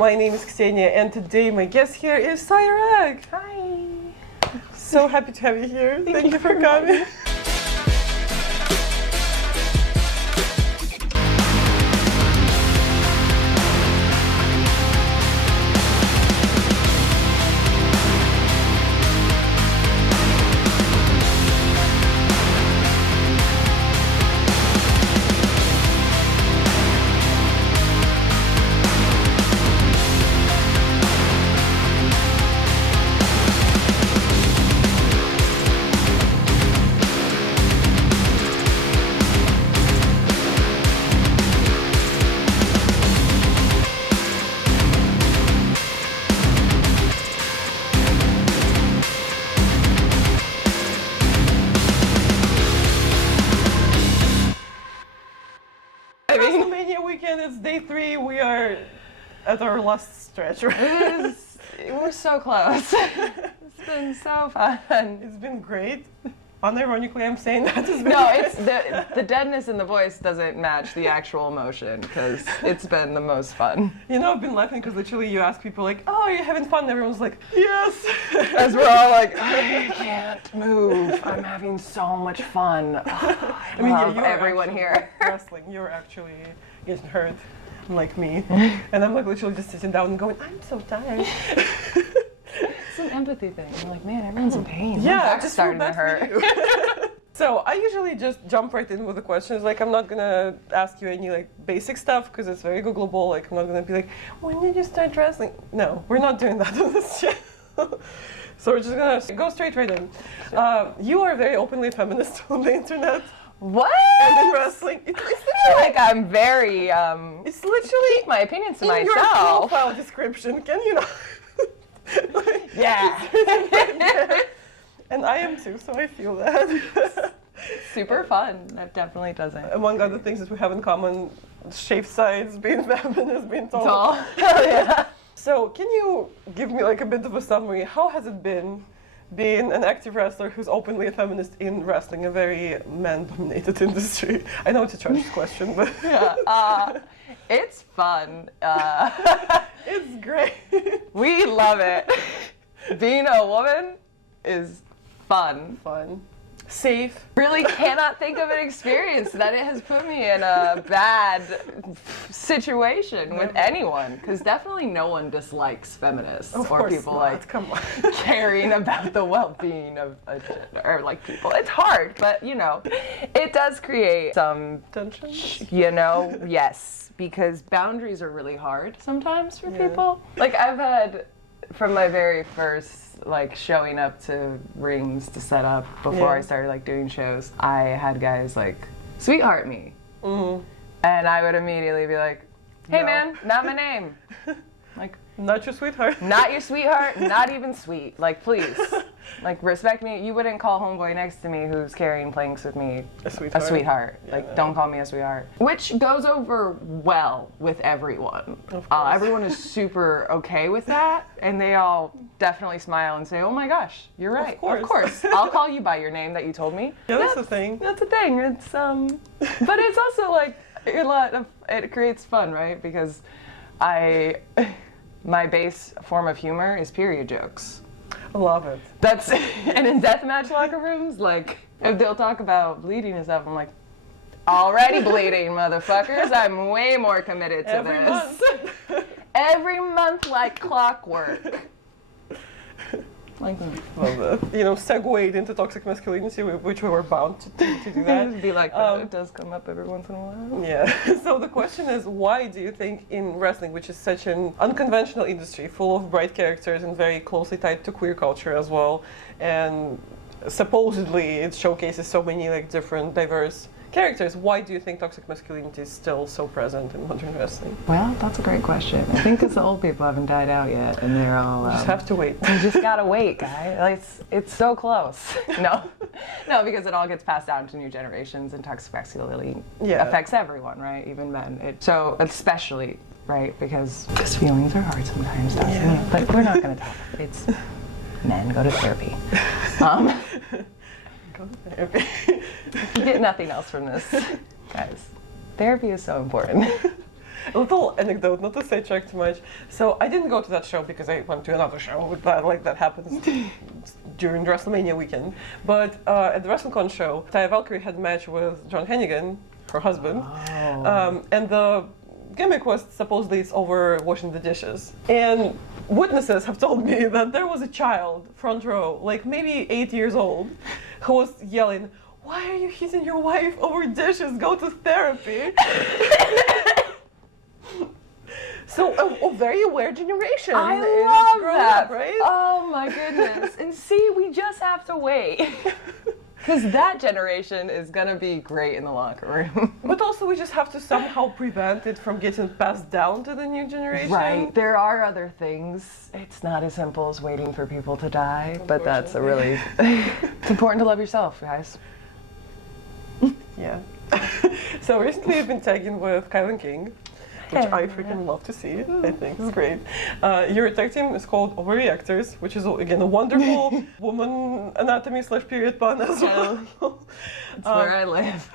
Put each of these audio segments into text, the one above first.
My name is Ksenia, and today my guest here is Sawyer Wreck. Hi. So happy to have you here. Thank you for coming. WrestleMania weekend, it's day 3. We are at our last stretch, right? We're so close. It's been so fun. It's been great. Unironically, I'm saying that. No, it's the deadness in the voice doesn't match the actual emotion because it's been the most fun. You know, I've been laughing because literally you ask people like, "Oh, are you having fun?" And everyone's like, "Yes." As we're all like, I can't move. I'm having so much fun. Oh, I love everyone here. Wrestling, you're actually getting hurt, like me, and I'm like literally just sitting down and going, "I'm so tired." It's an empathy thing. You're like, man, everyone's in pain. Yeah, my back's just starting to hurt. So I usually just jump right in with the questions. Like, I'm not gonna ask you any like basic stuff because it's very Googleable. Like, I'm not gonna be like, when did you start wrestling? No, we're not doing that on this channel. So we're just gonna go straight right in. You are very openly feminist on the internet. What? And in wrestling, it's literally like I'm very. It's literally keep my opinions to in your myself. profile description. Can you not? Like, Yeah. And I am too, so I feel that. Super fun. That definitely doesn't. Among other things that we have in common, shaved sides, being feminist, being tall. Tall. Hell yeah. So can you give me like a bit of a summary? How has it been being an active wrestler who's openly a feminist in wrestling, a very man-dominated industry? I know it's a trash question, but... Yeah. It's fun. It's great. We love it. Being a woman is fun. Fun. Safe. Really cannot think of an experience that it has put me in a bad situation with anyone, because definitely no one dislikes feminists or people like caring about the well-being of or like people. It's hard, but you know, it does create some tension. You know, yes, because boundaries are really hard sometimes for people. Like I've had from my very first like showing up to rings to set up before I started like doing shows, I had guys like sweetheart me, and I would immediately be like, "Hey man, not my name." Like, not your sweetheart. Not your sweetheart, not even sweet. Like, please. Like, respect me. You wouldn't call homeboy next to me who's carrying planks with me a sweetheart. A sweetheart. Yeah. Like, don't call me a sweetheart. Which goes over well with everyone. Of course. Everyone is super okay with that, and they all definitely smile and say, "Oh my gosh, you're right. Of course. I'll call you by your name that you told me." Yeah, that's the thing. That's a thing. It's but it's also like it creates fun, right? Because my base form of humor is period jokes. I love it. And in deathmatch locker rooms, like, if they'll talk about bleeding and stuff, I'm like, already bleeding, motherfuckers. I'm way more committed to Every this. month. Every month like clockwork. Like, Love that. You know, segued into toxic masculinity, which we were bound to do that. it'd be like, it does come up every once in a while. Yeah. So the question is, why do you think in wrestling, which is such an unconventional industry, full of bright characters and very closely tied to queer culture as well, and supposedly it showcases so many like different, diverse characters, why do you think toxic masculinity is still so present in modern wrestling? Well, that's a great question. I think because the old people haven't died out yet, and they're all... just have to wait. You just gotta wait, guys. Like, it's so close. No, because it all gets passed down to new generations, and toxic masculinity affects everyone, right? Even men. So, especially, right? Because feelings are hard sometimes, doesn't it? But we're not gonna talk. It's men, go to therapy. Go to therapy. If you get nothing else from this, guys, therapy is so important. A little anecdote, not to sidetrack too much. So I didn't go to that show because I went to another show with that, like that happens during WrestleMania weekend. But at the WrestleCon show, Taya Valkyrie had a match with John Hennigan, her husband, and the gimmick was supposedly it's over washing the dishes. And witnesses have told me that there was a child, front row, like maybe 8 years old, who was yelling, "Why are you hitting your wife over dishes? Go to therapy." So a very aware generation. I is love growing that. up, right? Oh my goodness. And see, we just have to wait. Because that generation is going to be great in the locker room. But also we just have to somehow prevent it from getting passed down to the new generation. Right. There are other things. It's not as simple as waiting for people to die, but that's a really... It's important to love yourself, guys. Yeah. So recently I've been tagging with Kylan King, which I freaking love to see. I think it's great. Your tag team is called Overreactors, which is again a wonderful woman anatomy / period pun as well. It's where I live.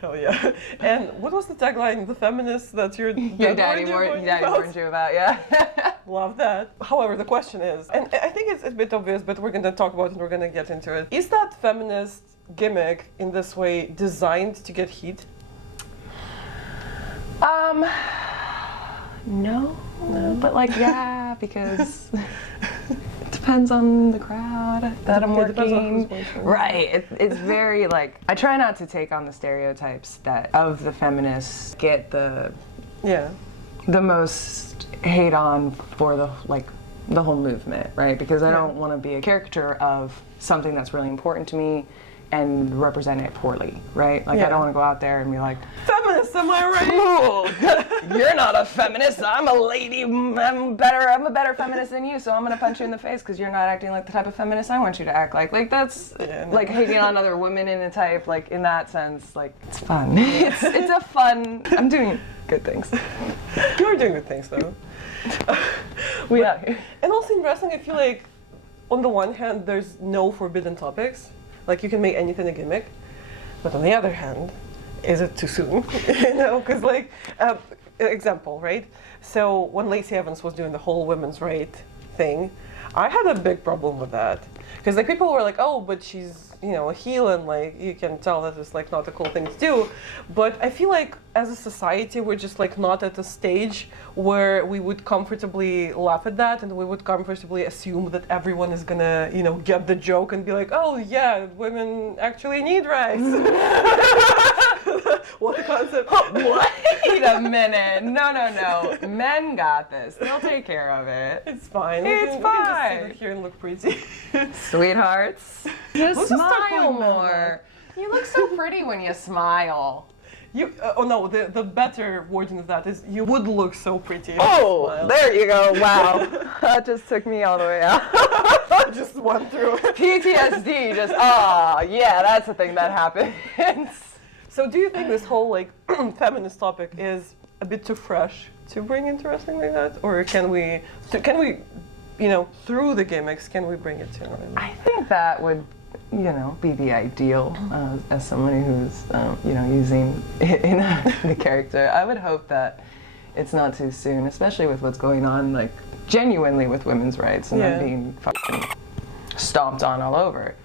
Hell yeah. And what was the tagline? The feminist that your daddy warned you about, yeah. Love that. However, the question is, and I think it's a bit obvious, but we're going to talk about it and we're going to get into it. Is that feminist gimmick in this way designed to get heat? No, but like, yeah, because it depends on the crowd that I'm working. Right, it's very like, I try not to take on the stereotypes that of the feminists get the most hate on for the whole movement, right? Because I don't want to be a caricature of something that's really important to me and represent it poorly, right? Like, I don't want to go out there and be like, "Feminist, am I right?" Cool. You're not a feminist. I'm a lady. I'm a better feminist than you. So I'm gonna punch you in the face because you're not acting like the type of feminist I want you to act like. Like that's like hating on other women in a type. Like in that sense, like it's fun. It's a fun. I'm doing good things. You're doing good things though. And also in wrestling, I feel like on the one hand, there's no forbidden topics. Like you can make anything a gimmick, but on the other hand, is it too soon? You know, because like, example, right? So when Lacey Evans was doing the whole women's right thing, I had a big problem with that. Because like people were like, "Oh, but she's, you know, a heel and like you can tell that it's like not a cool thing to do." But I feel like as a society we're just like not at a stage where we would comfortably laugh at that and we would comfortably assume that everyone is gonna, you know, get the joke and be like, "Oh yeah, women actually need rights." What a concept. Wait a minute. No. Men got this. They'll take care of it. It's fine. It's we can fine. just sit here and look pretty. Sweethearts. Just Let's just start smile calling men more. You look so pretty when you smile. You, the better wording of that is you would look so pretty. Oh, there you go. Wow. That just took me all the way out. Just went through it. PTSD, just, yeah, that's the thing that happens. So do you think this whole like feminist topic is a bit too fresh to bring into wrestling like that? Or can we, you know, through the gimmicks, can we bring it to? I think that would, you know, be the ideal as somebody who's, you know, using it in the character. I would hope that it's not too soon, especially with what's going on, like, genuinely with women's rights and them being fucking stomped on all over.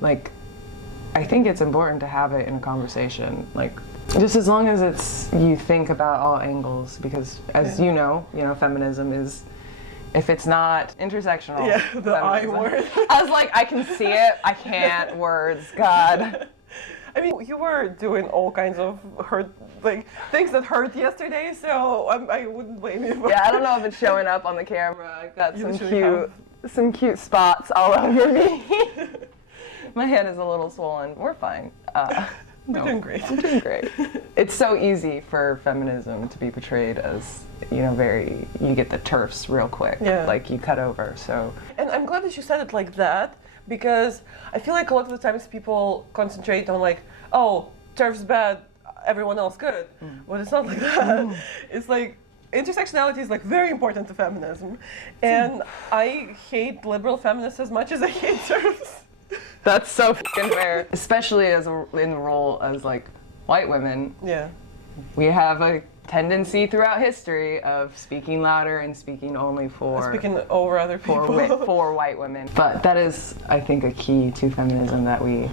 Like, I think it's important to have it in a conversation, like, just as long as it's, you think about all angles, because as you know, feminism is, if it's not intersectional. Yeah, the I feminism. word. I was like, I can see it, I can't, words, God. I mean, you were doing all kinds of hurt, like, things that hurt yesterday, so I wouldn't blame you for Yeah, I don't know if it's showing up on the camera. I got You some cute spots all over me. My head is a little swollen. We're fine. We're doing great. I'm doing great. It's so easy for feminism to be portrayed as, you know, very, you get the turfs real quick. Yeah. Like you cut over, so. And I'm glad that you said it like that, because I feel like a lot of the times people concentrate on like, oh, turf's bad, everyone else good. But it's not like that. It's like, intersectionality is like very important to feminism. And I hate liberal feminists as much as I hate turfs. That's so fucking fair. Especially in the role as like white women. Yeah. we have a tendency throughout history of speaking louder and speaking only for speaking over other people for white women. But that is, I think, a key to feminism that we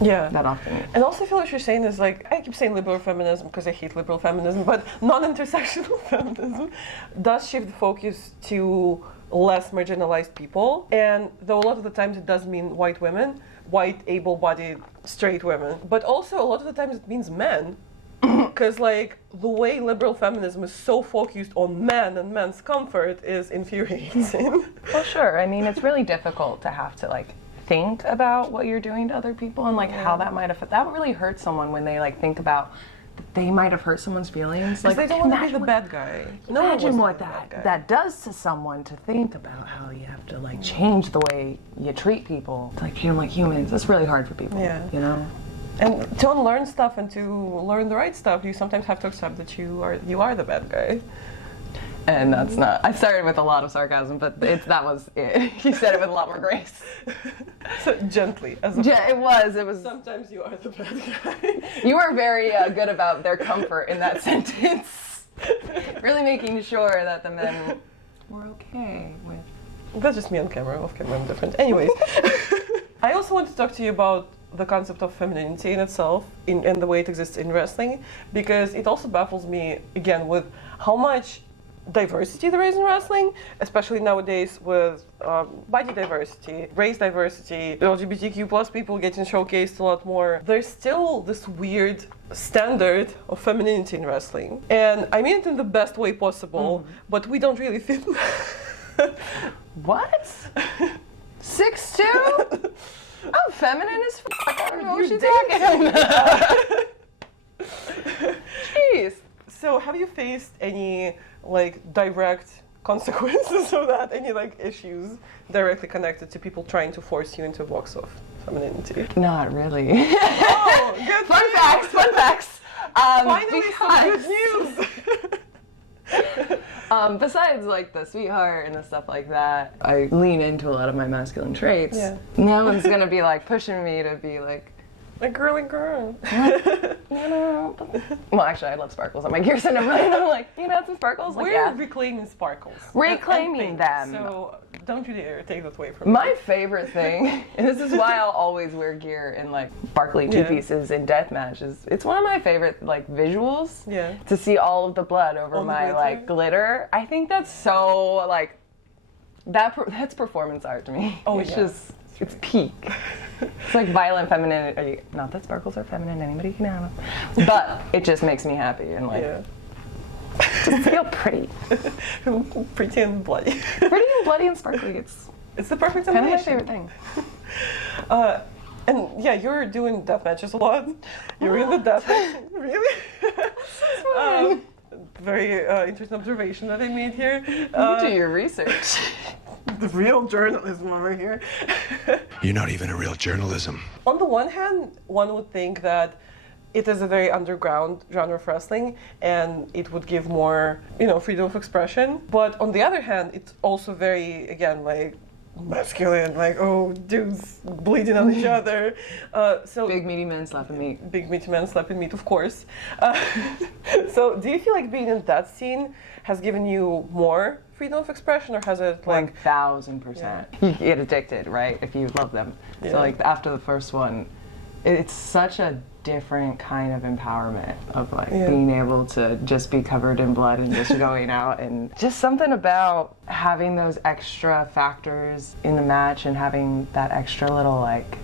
that often. And also I feel what you're saying is like, I keep saying liberal feminism because I hate liberal feminism, but non-intersectional feminism does shift the focus to less marginalized people. And though a lot of the times it does mean white women, white, able-bodied, straight women, but also a lot of the times it means men. Because like the way liberal feminism is so focused on men and men's comfort is infuriating. Well, sure. I mean, it's really difficult to have to like think about what you're doing to other people and like how that might affect. That really hurts someone when they like think about they might have hurt someone's feelings. Like they don't want to be the bad guy. Imagine what that does to someone to think about how you have to like change the way you treat people, to like treat them like humans. It's really hard for people. Yeah. You know. And to unlearn stuff and to learn the right stuff, you sometimes have to accept that you are the bad guy. And that's not. I started with a lot of sarcasm, but that was it. He said it with a lot more grace. So gently, it was. Sometimes you are the bad guy. You were very good about their comfort in that sentence. Really making sure that the men were okay with. That's just me on camera. Off camera, I'm different. Anyways, I also want to talk to you about the concept of femininity in itself and the way it exists in wrestling, because it also baffles me again with how much diversity there is in wrestling, especially nowadays with body diversity, race diversity, LGBTQ plus people getting showcased a lot more. There's still this weird standard of femininity in wrestling, and I mean it in the best way possible, but we don't really fit. What? 6'2"? I'm feminine as f***. I don't know what she's talking about. Jeez. So have you faced any like direct consequences of that? Any like issues directly connected to people trying to force you into a box of femininity? Not really. Oh, good. Fun facts. Finally, some good news. Besides like the sweetheart and the stuff like that, I lean into a lot of my masculine traits. Yeah. No one's gonna be like pushing me to be like a girly girl. No. Well, actually, I love sparkles on my gear, so I'm like, you know, some sparkles. Like, We're reclaiming sparkles. Reclaiming them. So don't you dare take that away from me. My favorite thing, and this is why I'll always wear gear in like sparkly two pieces in Deathmatch, is it's one of my favorite like visuals. Yeah. To see all of the blood over my like glitter. I think that's so like that's performance art to me. Oh, it's just it's peak. It's like violent femininity. Not that sparkles are feminine, anybody can have them. But it just makes me happy and like just feel pretty. Pretty and bloody. Pretty and bloody and sparkly. It's the perfect kind of my combination. favorite thing. And yeah, you're doing death matches a lot. You're in the death match. Really? Very interesting observation that I made here. You do your research. The real journalism over here. You're not even a real journalism. On the one hand, one would think that it is a very underground genre of wrestling and it would give more, freedom of expression. But on the other hand, it's also very, again, like masculine, like, oh, dudes bleeding on each other. So big meaty men slapping meat. Big meaty men slapping meat, of course. So do you feel like being in that scene has given you more freedom of expression, or has it like 1000%? You get addicted, right? If you love them. So like after the first one, it's such a different kind of empowerment of like being able to just be covered in blood and just going out, and just something about having those extra factors in the match and having that extra little like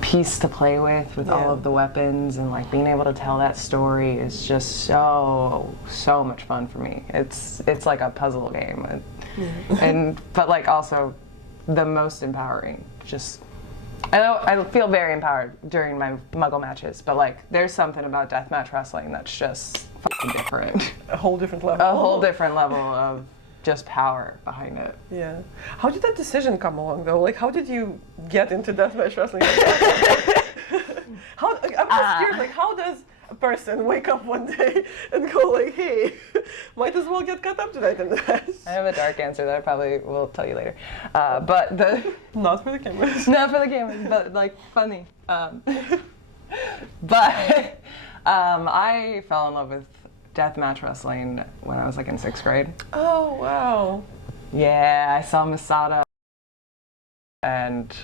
piece to play with all of the weapons, and like being able to tell that story is just so much fun for me. It's like a puzzle game, but like also the most empowering. Just I feel very empowered during my Muggle matches, but like there's something about deathmatch wrestling that's just fucking different. A whole different level. A whole different level of just power behind it. Yeah. How did that decision come along though? Like, how did you get into deathmatch wrestling? I'm just curious, like, how does a person wake up one day and go like, hey, might as well get cut up tonight in the match? I have a dark answer that I probably will tell you later. But not for the cameras. Not for the cameras, but like funny. But I fell in love with deathmatch wrestling when I was like in 6th grade. Oh, wow. Yeah, I saw Masada and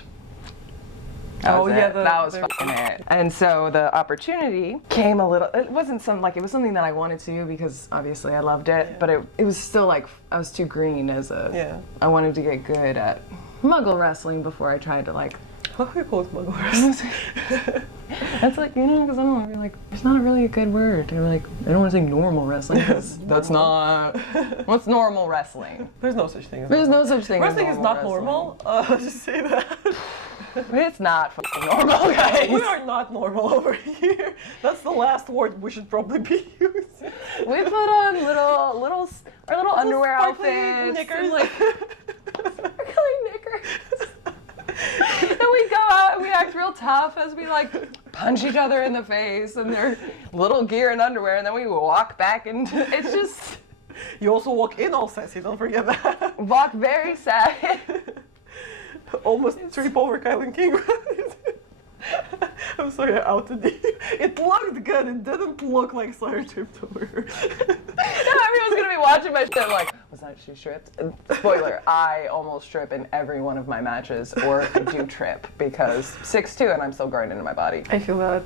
that was fucking it. And so the opportunity came a little, it wasn't it was something that I wanted to do because obviously I loved it, but it was still like, I was too green I wanted to get good at Muggle wrestling before I tried to like. How do you call it Muggle wrestling? That's like, because I don't want to be like, it's not really a good word. They're like, I don't want to say normal wrestling because that's not, what's normal wrestling? There's no such thing as There's no such thing wrestling as normal. normal. Wrestling is not normal. Just say that. It's not fucking normal, guys. We are not normal over here. That's the last word we should probably be using. We put on our little underwear outfits. Knickers. And like, sparkly knickers. And we go out and we act real tough as we like punch each other in the face and their little gear and underwear, and then we walk back and it's just. You also walk in all sassy, don't forget that. Walk very sad. Almost trip over Kylan King. I'm sorry, I outed you. It looked good. It didn't look like Sawyer tripped over her. No, everyone's gonna be watching my shit like, was that she tripped? Spoiler, I almost trip in every one of my matches, or I do trip because 6'2" and I'm still growing into my body. I feel that.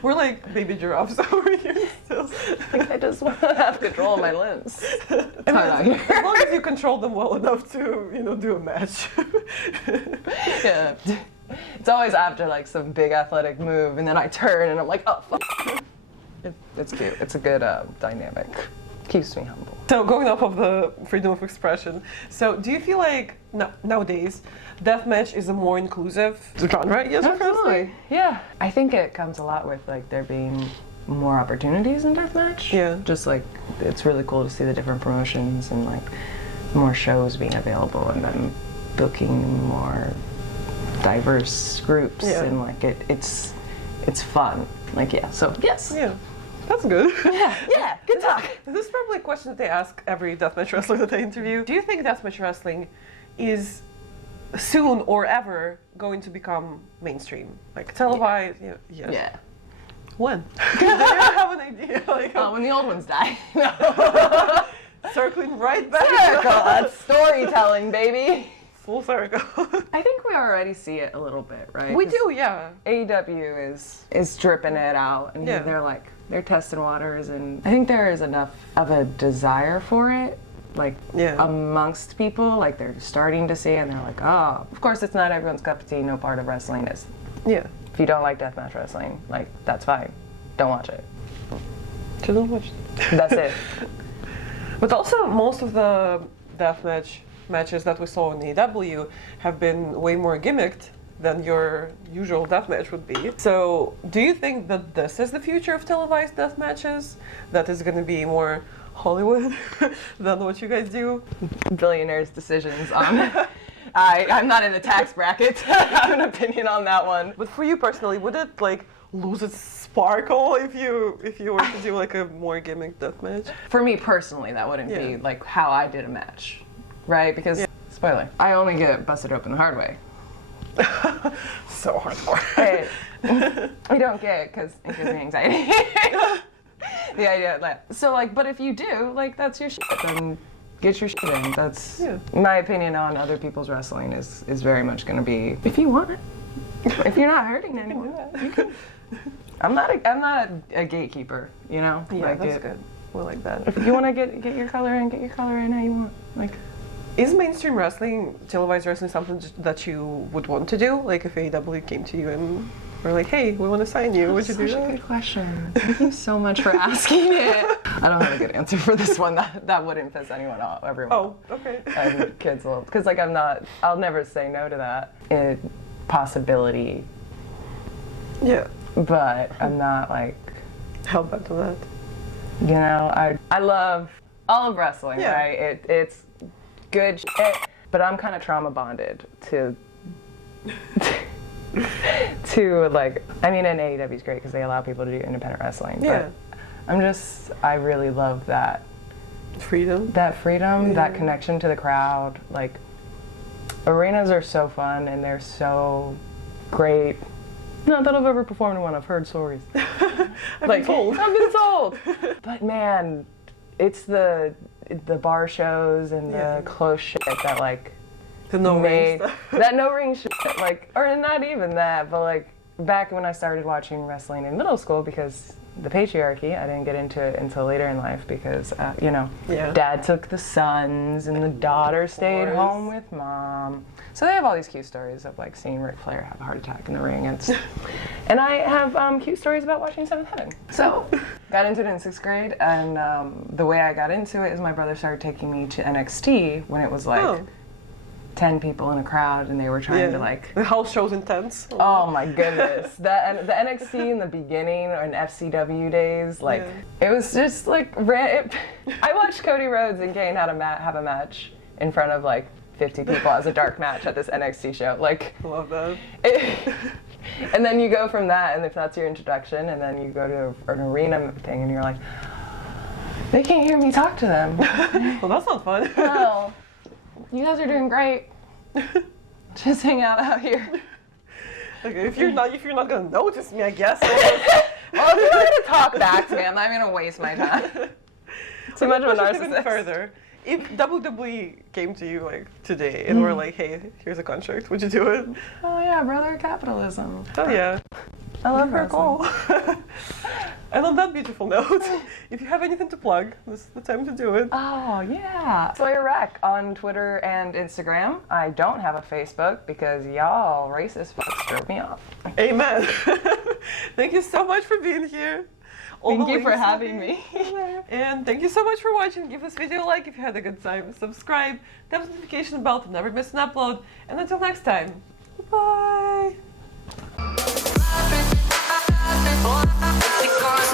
We're like baby giraffes over here still. I just want to have control of my limbs. It's hard out here. As long as you control them well enough to, do a match. Yeah. It's always after like some big athletic move, and then I turn and I'm like, oh fuck. It's cute. It's a good dynamic. Keeps me humble. So going off of the freedom of expression, so do you feel like nowadays deathmatch is a more inclusive genre? Yes, absolutely. Yeah. I think it comes a lot with like there being more opportunities in deathmatch. Yeah. Just like it's really cool to see the different promotions and like more shows being available and then booking more diverse groups and like it's fun. Like so yes. Yeah. That's good. Yeah, good talk. This is probably a question that they ask every deathmatch wrestler that they interview. Do you think deathmatch wrestling is soon or ever going to become mainstream? Like televised? Yeah. Yes. Yeah. When? Do you have an idea? Like, when the old ones die. Circling right back. Circle. That's storytelling, baby. Full circle. I think we already see it a little bit, right? We do, yeah. AEW is dripping it out, and they're testing waters, and I think there is enough of a desire for it, like amongst people, like they're starting to see, and they're like, oh, of course it's not everyone's cup of tea. No part of wrestling is. Yeah. If you don't like deathmatch wrestling, like that's fine. Don't watch it. Just don't watch it. That's it. But also, most of the deathmatch matches that we saw in AEW have been way more gimmicked than your usual deathmatch would be. So, do you think that this is the future of televised death matches? That is going to be more Hollywood than what you guys do? Billionaires' decisions on. I'm not in the tax bracket. I have an opinion on that one. But for you personally, would it like lose its sparkle if you were to do like a more gimmick deathmatch? For me personally, that wouldn't be like how I did a match, right? Because spoiler, I only get busted open the hard way. So hardcore. Hey, I don't get it because it gives me anxiety. The idea that but if you do, like that's your shit, then get your shit in. That's my opinion on other people's wrestling is very much going to be if you want it. If you're not hurting anyone, you can. I'm not a gatekeeper, you know. Yeah, that's good. We like that. If you want to get your color in, get your color in how you want. Like. Is mainstream wrestling, televised wrestling, something that you would want to do? Like if AEW came to you and were like, hey, we want to sign you, would you do that? Such a good question. Thank you so much for asking it. I don't have a good answer for this one. That wouldn't piss anyone off, everyone. Oh, okay. And kids will, because like I'll never say no to that. Possibility. Yeah. But I'm not like. Held back to that. You know, I love all of wrestling, right? It's good shit, but I'm kind of trauma bonded to like, I mean, and AEW is great because they allow people to do independent wrestling. Yeah. But I really love that freedom. That connection to the crowd. Like, arenas are so fun and they're so great Not that I've ever performed in one. I've heard stories. I've been told. I've been told. But man, it's the bar shows and the close shit that like The no ring stuff. that no ring shit, like, or not even that, but like back when I started watching wrestling in middle school, because the patriarchy, I didn't get into it until later in life because, you know, dad took the sons and the daughter stayed home with mom. So they have all these cute stories of like seeing Ric Flair have a heart attack in the ring, and I have cute stories about watching Seventh Heaven. So got into it in 6th grade, and the way I got into it is my brother started taking me to NXT when it was like 10 people in a crowd, and they were trying to like... The house show's intense. Oh my goodness. The NXT in the beginning, or in FCW days, like, it was just like... I watched Cody Rhodes and Kane have a match in front of like 50 people as a dark match at this NXT show. Like... Love that. And then you go from that, and if that's your introduction, and then you go to an arena thing, and you're like, they can't hear me talk to them. Well, that's not fun. Well, you guys are doing great. Just hang out here. Okay, if you're not gonna notice me, I guess. Well, if you're gonna talk back to me, I'm not gonna waste my time. Too much of a narcissist. Even further, if WWE came to you like today and were like, "Hey, here's a contract," would you do it? Oh yeah, brother, capitalism. Oh yeah. I love her wrestling. call. And on that beautiful note, if you have anything to plug, this is the time to do it. Oh, yeah. Sawyer Wreck on Twitter and Instagram. I don't have a Facebook because y'all racist fucks drove me off. Amen. Thank you so much for being here. Thank you for having me. And thank you so much for watching. Give this video a like if you had a good time. Subscribe, tap the notification bell to never miss an upload. And until next time, bye. Because